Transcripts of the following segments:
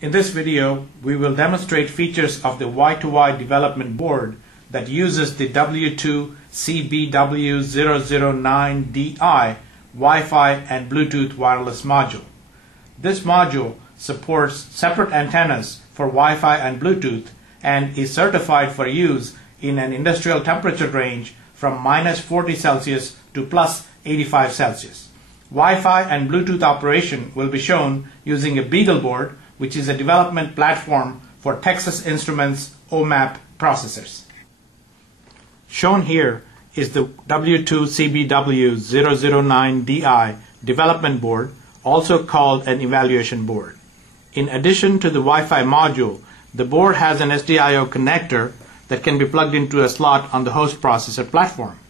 In this video, we will demonstrate features of the Y2Y development board that uses the W2CBW009Di Wi-Fi and Bluetooth wireless module. This module supports separate antennas for Wi-Fi and Bluetooth and is certified for use in an industrial temperature range from -40 Celsius to +85 Celsius. Wi-Fi and Bluetooth operation will be shown using a Beagle board, which is a development platform for Texas Instruments OMAP processors. Shown here is the W2CBW009Di development board, also called an evaluation board. In addition to the Wi-Fi module, the board has an SDIO connector that can be plugged into a slot on the host processor platform.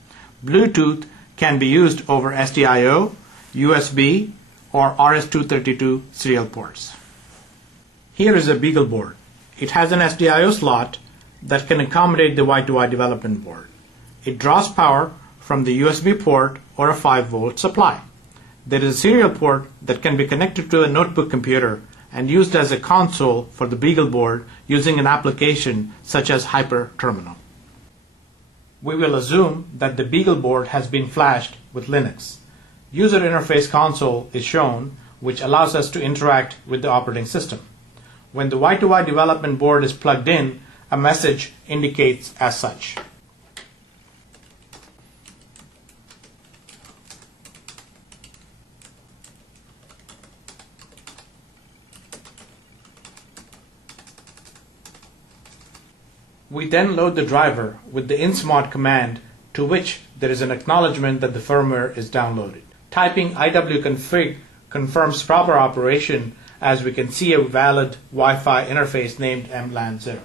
Bluetooth can be used over SDIO, USB, or RS-232 serial ports. Here is a Beagle board. It has an SDIO slot that can accommodate the Y2Y development board. It draws power from the USB port or a 5-volt supply. There is a serial port that can be connected to a notebook computer and used as a console for the Beagle board using an application such as HyperTerminal. We will assume that the Beagle board has been flashed with Linux. User interface console is shown, which allows us to interact with the operating system. When the Y2Y development board is plugged in, a message indicates as such. We then load the driver with the insmod command, to which there is an acknowledgement that the firmware is downloaded. Typing iwconfig confirms proper operation, as we can see a valid Wi-Fi interface named mlan0.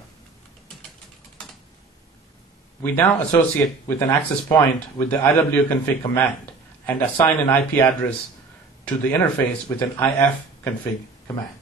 We now associate with an access point with the iwconfig command and assign an IP address to the interface with an ifconfig command.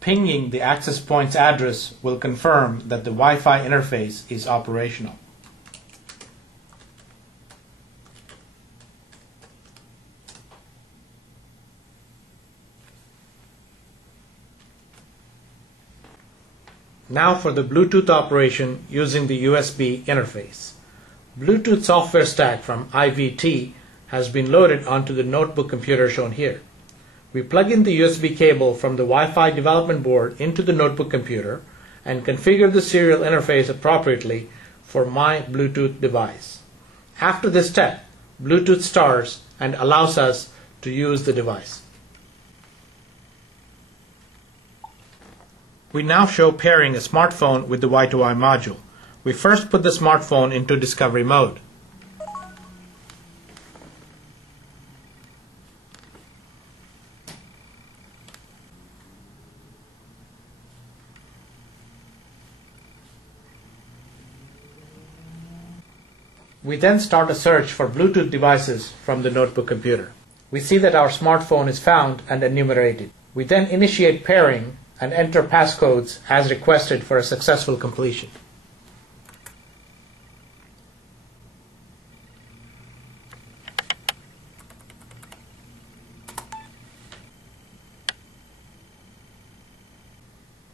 Pinging the access point's address will confirm that the Wi-Fi interface is operational. Now for the Bluetooth operation using the USB interface. Bluetooth software stack from IVT has been loaded onto the notebook computer shown here. We plug in the USB cable from the Wi-Fi development board into the notebook computer and configure the serial interface appropriately for my Bluetooth device. After this step, Bluetooth starts and allows us to use the device. We now show pairing a smartphone with the Y2Y module. We first put the smartphone into discovery mode. We then start a search for Bluetooth devices from the notebook computer. We see that our smartphone is found and enumerated. We then initiate pairing and enter passcodes as requested for a successful completion.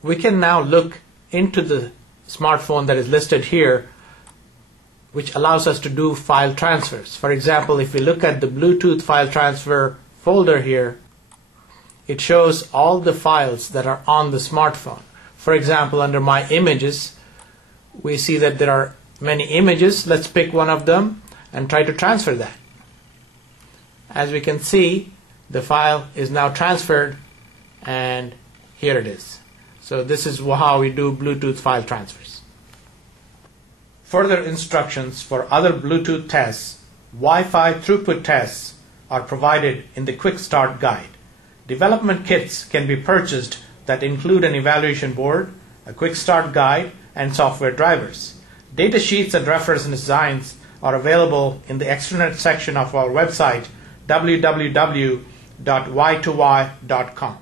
We can now look into the smartphone that is listed here, which allows us to do file transfers. For example, if we look at the Bluetooth file transfer folder here, it shows all the files that are on the smartphone. For example, under My Images, we see that there are many images. Let's pick one of them and try to transfer that. As we can see, the file is now transferred, and here it is. So this is how we do Bluetooth file transfers. Further instructions for other Bluetooth tests, Wi-Fi throughput tests, are provided in the Quick Start Guide. Development kits can be purchased that include an evaluation board, a Quick Start Guide, and software drivers. Data sheets and reference designs are available in the extranet section of our website, www.y2y.com.